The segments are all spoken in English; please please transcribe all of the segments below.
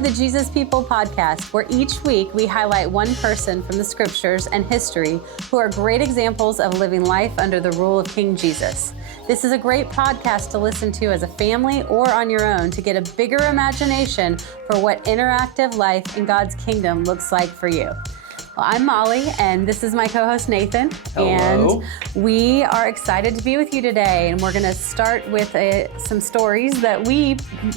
to the Jesus People podcast, where each week we highlight one person from the scriptures and history who are great examples of living life under the rule of King Jesus. This is a great podcast to listen to as a family or on your own to get a bigger imagination for what interactive life in God's kingdom looks like for you. Well, I'm Molly, and this is my co-host Nathan. Hello. And we are excited to be with you today, and we're going to start with some stories that we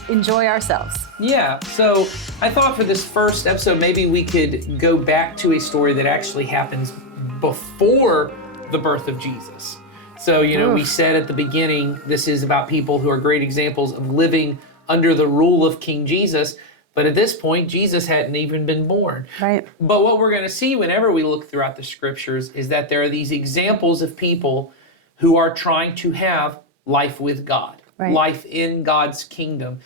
enjoy ourselves. Yeah, so I thought for this first episode, maybe we could go back to a story that actually happens before the birth of Jesus. So, we said at the beginning, this is about people who are great examples of living under the rule of King Jesus. But at this point, Jesus hadn't even been born. Right. But what we're going to see whenever we look throughout the scriptures is that there are these examples of people who are trying to have life with God, right. Life in God's kingdom.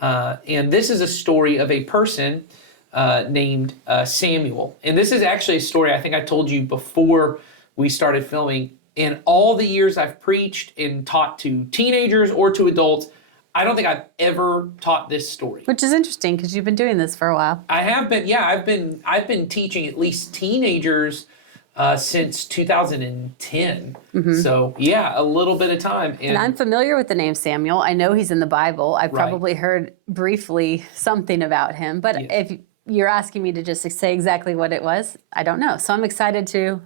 And this is a story of a person named Samuel. And this is actually a story I think I told you before we started filming. In all the years I've preached and taught to teenagers or to adults, I don't think I've ever taught this story. Which is interesting because you've been doing this for a while. I have been, yeah. I've been teaching at least teenagers since 2010. Mm-hmm. So yeah, a little bit of time. And I'm familiar with the name Samuel. I know he's in the Bible. I've probably heard briefly something about him. But if you're asking me to just say exactly what it was, I don't know. So I'm excited to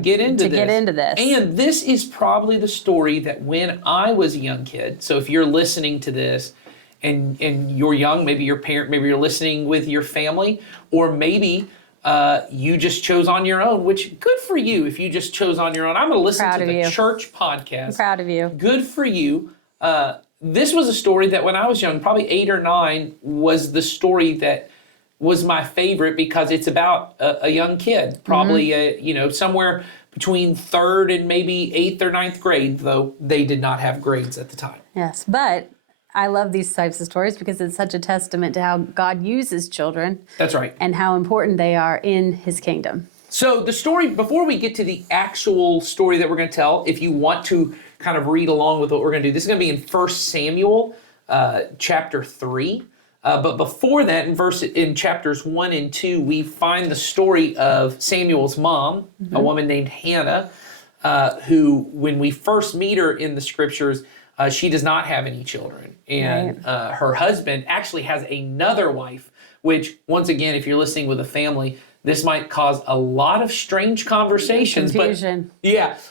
get into this. And this is probably the story that when I was a young kid, so if you're listening to this and you're young, maybe your parent, maybe you're listening with your family, or maybe you just chose on your own, which good for you if you just chose on your own. I'm going to listen to the church podcast. I'm proud of you. Good for you. This was a story that when I was young, probably 8 or 9, was the story that was my favorite because it's about a young kid, probably somewhere between 3rd and maybe 8th or 9th grade, though they did not have grades at the time. Yes, but I love these types of stories because it's such a testament to how God uses children. That's right. And how important they are in his kingdom. So the story, before we get to the actual story that we're going to tell, if you want to kind of read along with what we're going to do, this is going to be in 1 Samuel chapter 3. But before that, in chapters 1 and 2, we find the story of Samuel's mom, a woman named Hannah, who, when we first meet her in the scriptures, she does not have any children. And her husband actually has another wife, which, once again, if you're listening with a family, this might cause a lot of strange conversations. Confusion.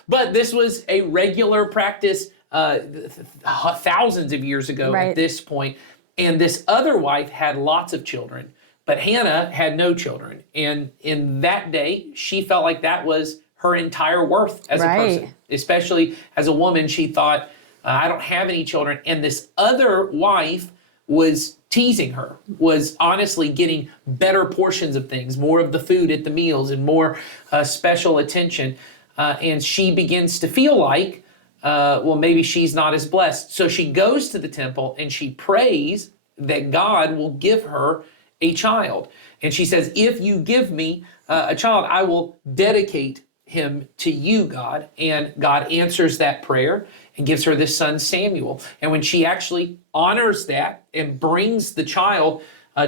But this was a regular practice thousands of years ago at this point. And this other wife had lots of children, but Hannah had no children. And in that day, she felt like that was her entire worth as a person. Especially as a woman, she thought, I don't have any children. And this other wife was teasing her, was honestly getting better portions of things, more of the food at the meals and more special attention. And she begins to feel like, maybe she's not as blessed. So she goes to the temple and she prays that God will give her a child. And she says, if you give me a child, I will dedicate him to you, God. And God answers that prayer and gives her this son, Samuel. And when she actually honors that and brings the child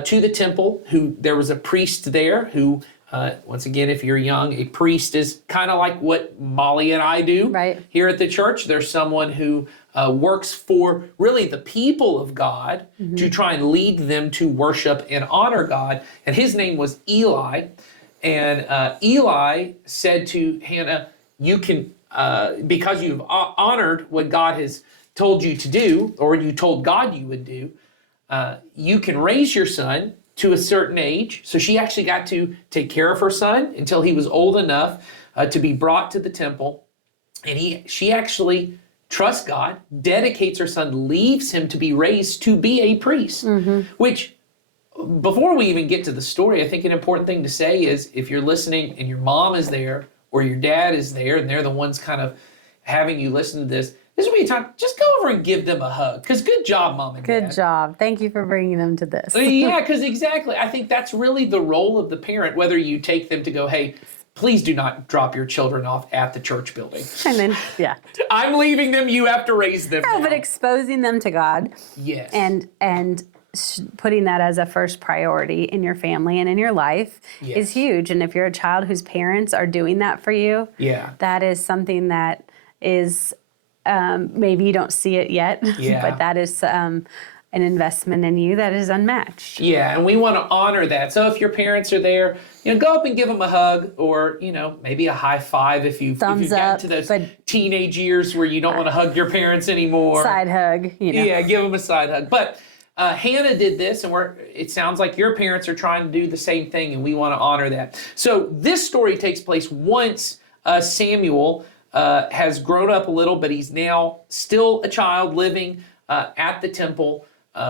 to the temple, there was a priest there who, once again, if you're young, a priest is kind of like what Molly and I do here at the church. There's someone who works for really the people of God to try and lead them to worship and honor God. And his name was Eli. And Eli said to Hannah, you can, because you've honored what God has told you to do, or you told God you would do, you can raise your son to a certain age. So she actually got to take care of her son until he was old enough to be brought to the temple. And she actually trusts God, dedicates her son, leaves him to be raised to be a priest, which, before we even get to the story, I think an important thing to say is if you're listening and your mom is there or your dad is there and they're the ones kind of having you listen to this will be a time, just go over and give them a hug. Because good job, Mom and Dad. Good job. Thank you for bringing them to this. Yeah, because exactly. I think that's really the role of the parent, whether you take them to go, hey, please do not drop your children off at the church building. And then, I'm leaving them. You have to raise them. No, but exposing them to God. Yes. And putting that as a first priority in your family and in your life Yes. is huge. And if you're a child whose parents are doing that for you, that is something that is maybe you don't see it yet, but that is an investment in you that is unmatched. Yeah, and we want to honor that. So if your parents are there, go up and give them a hug, or maybe a high five if you've gotten to those teenage years where you don't want to hug your parents anymore. Side hug, Yeah, give them a side hug. But Hannah did this, and it sounds like your parents are trying to do the same thing, and we want to honor that. So this story takes place once Samuel has grown up a little, but he's now still a child living at the temple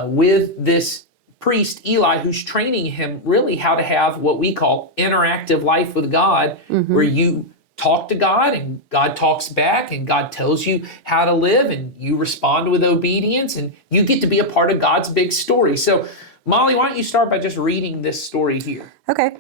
with this priest, Eli, who's training him really how to have what we call interactive life with God, where you talk to God and God talks back and God tells you how to live and you respond with obedience and you get to be a part of God's big story. So, Molly, why don't you start by just reading this story here? Okay.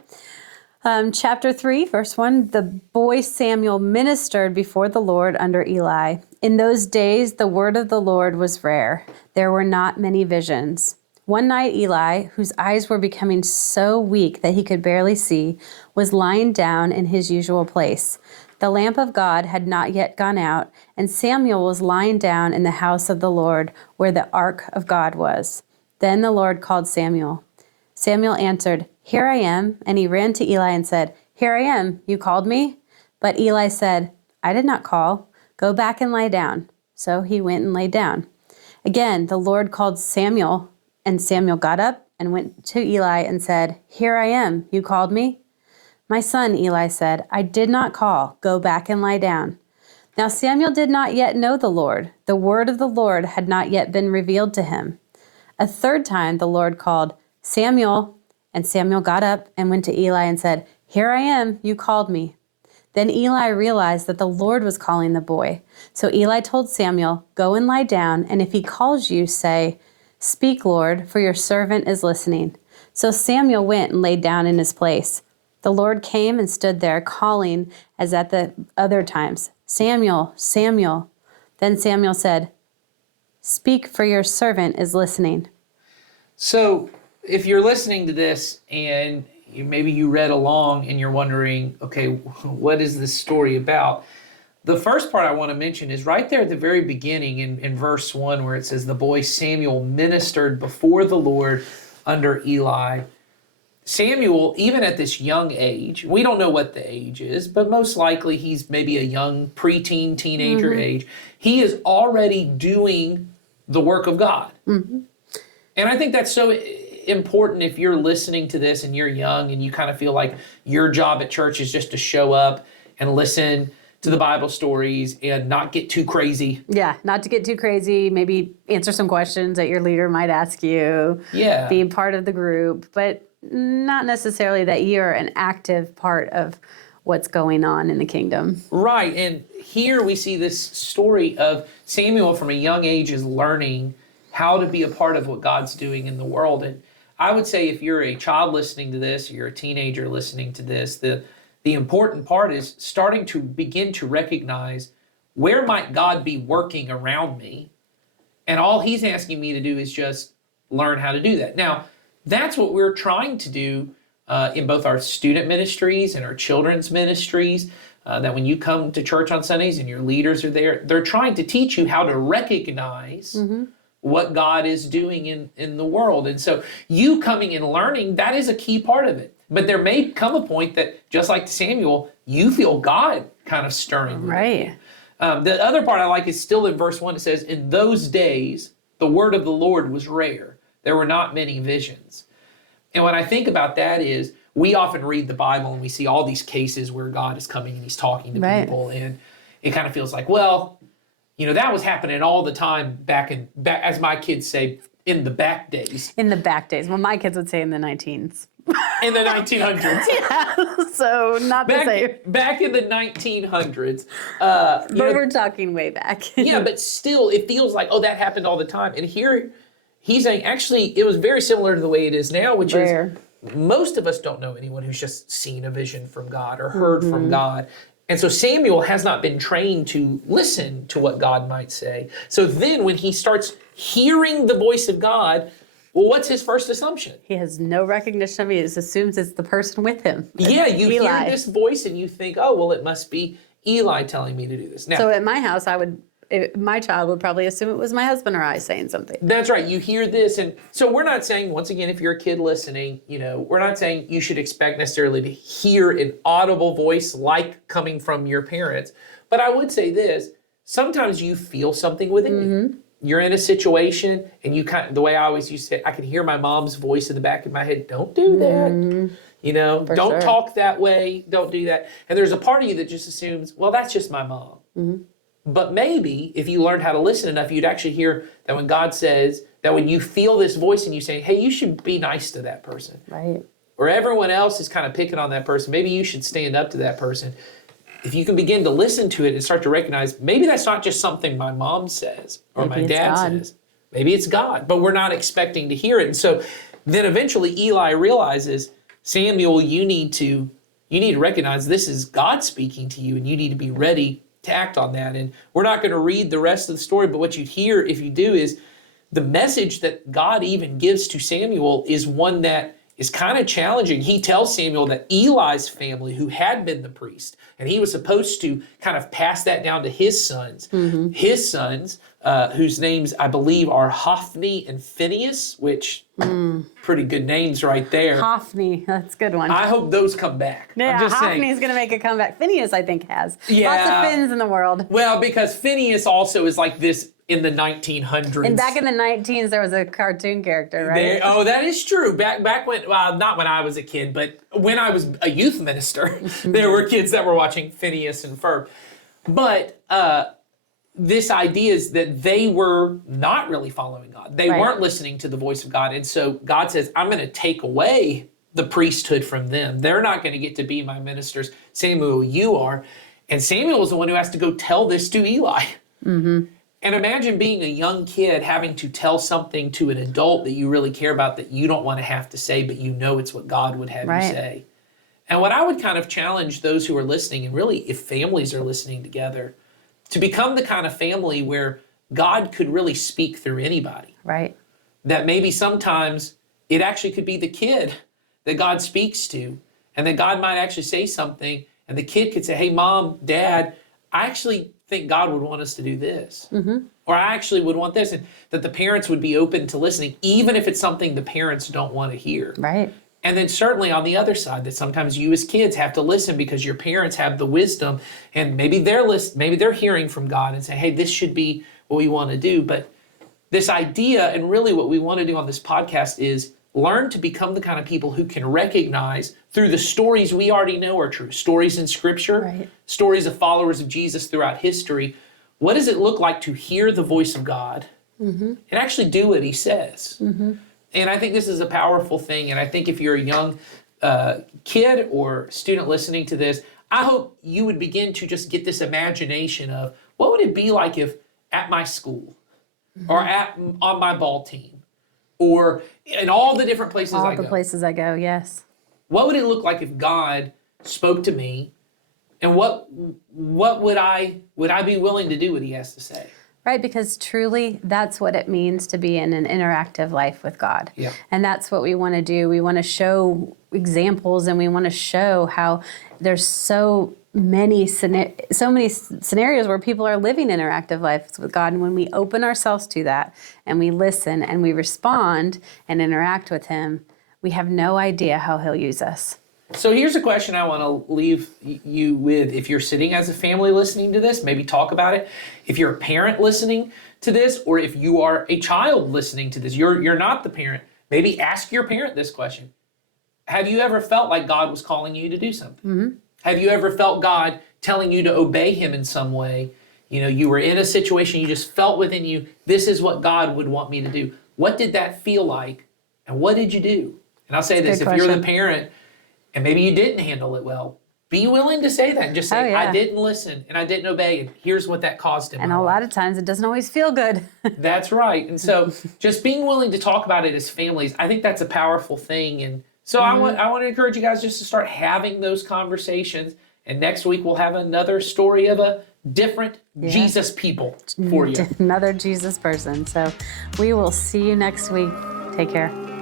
Chapter 3, verse 1, the boy Samuel ministered before the Lord under Eli. In those days, the word of the Lord was rare. There were not many visions. One night, Eli, whose eyes were becoming so weak that he could barely see, was lying down in his usual place. The lamp of God had not yet gone out, and Samuel was lying down in the house of the Lord, where the ark of God was. Then the Lord called Samuel. Samuel answered, "Here I am." And he ran to Eli and said, "Here I am. You called me?" But Eli said, "I did not call. Go back and lie down." So he went and lay down. Again, the Lord called Samuel, and Samuel got up and went to Eli and said, "Here I am. You called me?" "My son," Eli said, "I did not call. Go back and lie down." Now Samuel did not yet know the Lord. The word of the Lord had not yet been revealed to him. A third time the Lord called, "Samuel." And Samuel got up and went to Eli and said, "Here I am. You called me." Then Eli realized that the Lord was calling the boy. So Eli told Samuel, "Go and lie down, and if he calls you, say, 'Speak, Lord, for your servant is listening.'" So Samuel went and laid down in his place. The Lord came and stood there, calling as at the other times, "Samuel, Samuel." Then Samuel said, "Speak, for your servant is listening." So if you're listening to this and maybe you read along and you're wondering, okay, what is this story about? The first part I want to mention is right there at the very beginning in verse 1 where it says, the boy Samuel ministered before the Lord under Eli. Samuel, even at this young age, we don't know what the age is, but most likely he's maybe a young preteen, teenager age. He is already doing the work of God. And I think that's so important if you're listening to this and you're young and you kind of feel like your job at church is just to show up and listen to the Bible stories and not get too crazy. Yeah, not to get too crazy. Maybe answer some questions that your leader might ask you. Yeah. Be part of the group, but not necessarily that you're an active part of what's going on in the kingdom. Right. And here we see this story of Samuel from a young age is learning how to be a part of what God's doing in the world. And I would say if you're a child listening to this, or you're a teenager listening to this, the important part is starting to begin to recognize where might God be working around me. And all he's asking me to do is just learn how to do that. Now, that's what we're trying to do in both our student ministries and our children's ministries, that when you come to church on Sundays and your leaders are there, they're trying to teach you how to recognize what God is doing in the world. And so you coming and learning, that is a key part of it. But there may come a point that, just like Samuel, you feel God kind of stirring. Right. The other part I like is still in verse 1. It says, in those days, the word of the Lord was rare. There were not many visions. And when I think about that is, we often read the Bible and we see all these cases where God is coming and he's talking to people. And it kind of feels like, well, that was happening all the time back as my kids say, in the back days. In the back days. Well, my kids would say in the 19s. In the 1900s. Yeah, so not the same. Back in the 1900s. But we're talking way back. Yeah, but still, it feels like, that happened all the time. And here, he's saying, actually, it was very similar to the way it is now, which is most of us don't know anyone who's just seen a vision from God or heard from God. And so Samuel has not been trained to listen to what God might say. So then when he starts hearing the voice of God, Well, what's his first assumption? He has no recognition of it. He just assumes it's the person with him. Yeah, you Eli. hear this voice and you think, oh, well, it must be Eli telling me to do this. Now, So at my house, my child would probably assume it was my husband or I saying something. that's right. You hear this. And so we're not saying, once again, if you're a kid listening, we're not saying you should expect necessarily to hear an audible voice like coming from your parents. But I would say this, sometimes you feel something within you. You're in a situation and the way I always used to say, I can hear my mom's voice in the back of my head, don't do that. Don't talk that way. Don't do that. And there's a part of you that just assumes, well, that's just my mom. But maybe if you learned how to listen enough, you'd actually hear that when God says that when you feel this voice and you say, hey, you should be nice to that person. Right. Or everyone else is kind of picking on that person. Maybe you should stand up to that person. If you can begin to listen to it and start to recognize, maybe that's not just something my mom says or Maybe my dad says. Maybe it's God, but we're not expecting to hear it. And so then eventually Eli realizes, Samuel, you need to recognize this is God speaking to you and you need to be ready to act on that. And we're not going to read the rest of the story, but what you'd hear if you do is the message that God even gives to Samuel is one that is kind of challenging. He tells Samuel that Eli's family, who had been the priest, and he was supposed to kind of pass that down to his sons, whose names I believe are Hophni and Phinehas, which pretty good names right there. Hophni, that's a good one. I hope those come back. Yeah, I'm just saying. Hophni's going to make a comeback. Phineas, I think, has. Yeah. Lots of Finns in the world. Well, because Phinehas also is like this in the 1900s. And back in the 19s, there was a cartoon character, right? That is true. Back when, well, not when I was a kid, but when I was a youth minister, there were kids that were watching Phineas and Ferb. But this idea is that they were not really following God. They weren't listening to the voice of God. And so God says, I'm going to take away the priesthood from them. They're not going to get to be my ministers. Samuel, you are. And Samuel is the one who has to go tell this to Eli. And imagine being a young kid having to tell something to an adult that you really care about that you don't want to have to say, but you know it's what God would have you say. And what I would kind of challenge those who are listening, and really if families are listening together, to become the kind of family where God could really speak through anybody. Right. That maybe sometimes it actually could be the kid that God speaks to, and that God might actually say something, and the kid could say, hey, Mom, Dad, I actually think God would want us to do this. Or I actually would want this. And that the parents would be open to listening, even if it's something the parents don't want to hear. Right. And then certainly on the other side, that sometimes you as kids have to listen because your parents have the wisdom and maybe they're hearing from God and say, hey, this should be what we want to do. But this idea, and really what we want to do on this podcast, is learn to become the kind of people who can recognize through the stories we already know are true, stories in Scripture, stories of followers of Jesus throughout history. What does it look like to hear the voice of God and actually do what he says? And I think this is a powerful thing. And I think if you're a young kid or student listening to this, I hope you would begin to just get this imagination of what would it be like if at my school or on my ball team or in all the different places I go. All the places I go, yes. What would it look like if God spoke to me, and what would I be willing to do what he has to say? Right, because truly that's what it means to be in an interactive life with God. Yeah. And that's what we want to do. We want to show examples, and we want to show how there's so many scenarios where people are living interactive lives with God. And when we open ourselves to that and we listen and we respond and interact with him, we have no idea how he'll use us. So here's a question I want to leave you with. If you're sitting as a family listening to this, maybe talk about it. If you're a parent listening to this, or if you are a child listening to this, you're not the parent, maybe ask your parent this question. Have you ever felt like God was calling you to do something? Have you ever felt God telling you to obey him in some way? You were in a situation, you just felt within you, this is what God would want me to do. What did that feel like? And what did you do? And I'll say this, if you're the parent, and maybe you didn't handle it well, be willing to say that and just say, I didn't listen and I didn't obey, and here's what that caused him. And a lot of times it doesn't always feel good. That's right. And so just being willing to talk about it as families, I think that's a powerful thing. And so I want to encourage you guys just to start having those conversations. And next week we'll have another story of a different Jesus people for you. Another Jesus person. So we will see you next week. Take care.